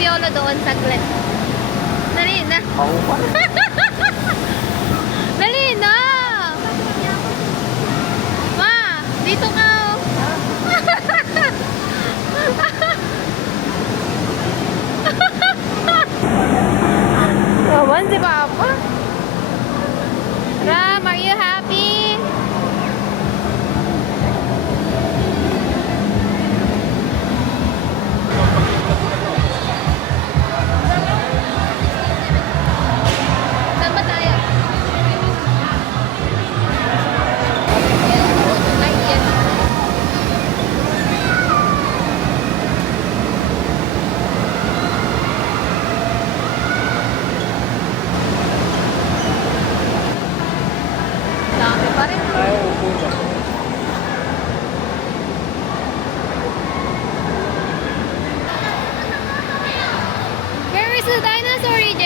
Piolo doon saglit. Dali na. Oo pa. Dali na. Ma, dito ka. Naman si Papa. Ram, are you happy? Saan ba tayo? Ay, yan. Dami pa rin. Ay, upo ba? Where is the dinosaur, EJ?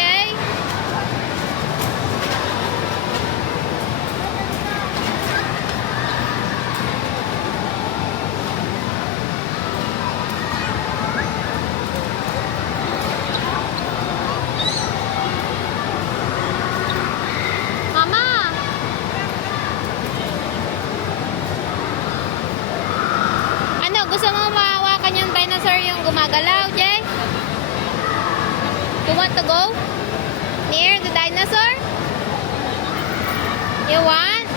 Mama! Ano, gusto mo mahawakan yung dinosaur yung gumagalaw, Jay? You want to go near the dinosaur? You want?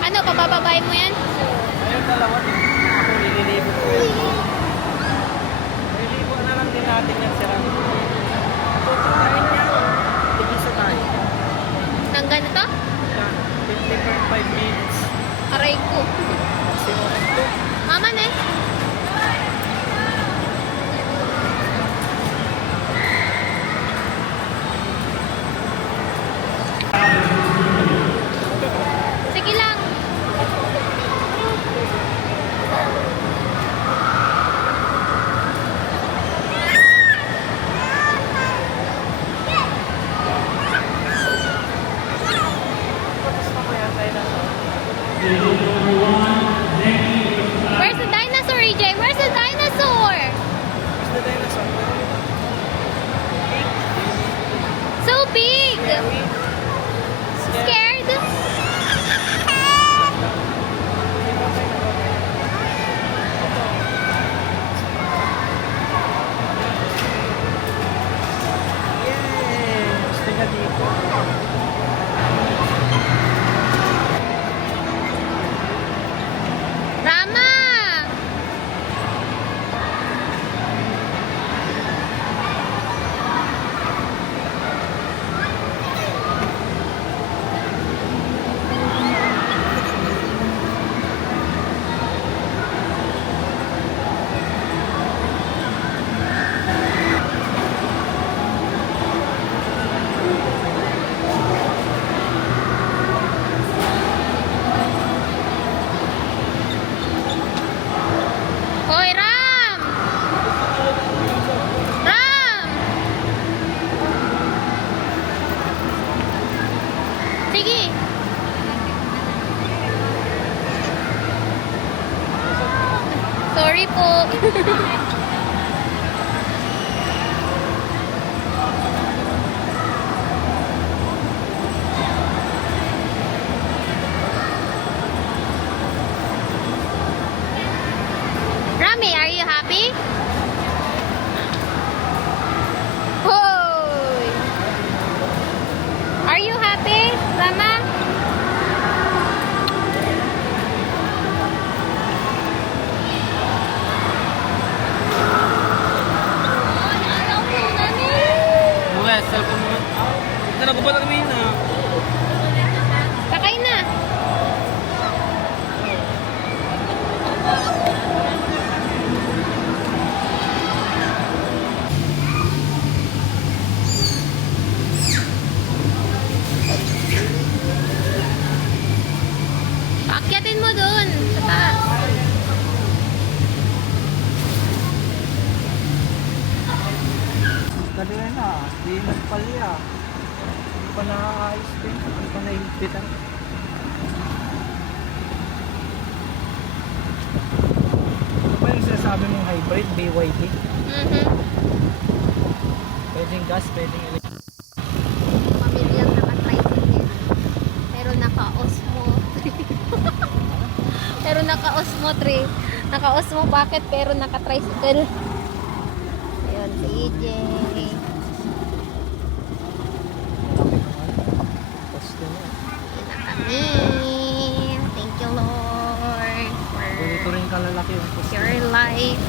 Ano, pabababay mo yan? Ayun, dalawa din. Ako, nililibo ko yun. Nililibo na lang din natin yan, sir. Tutukain niya. Tigisa tayo. Nang ganito? Yan, 50.5 minutes. Aray ko. Maximum. Mama na eh. Sige lang. Gusto ko yan, tayo na. Where's the dinosaur, EJ? Where's the dinosaur? Where's the dinosaur? So big. Scared? Yay! Gusto ka dito. Rama! Hoy, Ram! Ram! Sige. Sorry po. Rami, are you happy? Hoy! Are you happy, Rama? kadena, di nagpalya. Hindi pa naaayos din, hindi pa nahigpitan. Ano ba yung sinasabi mong hybrid, BYD? Mhm. Pwedeng gas, pwedeng electric. Pamilyang naka-tricycle. Pero naka-Osmo. Pero naka-Osmo 3. Naka-Osmo bucket pero naka-tricycle. Ayun, si EJ. Pasto na. Yun na kami. Thank you, Lord, Ganito for rin kalalaki yung pasto. your life.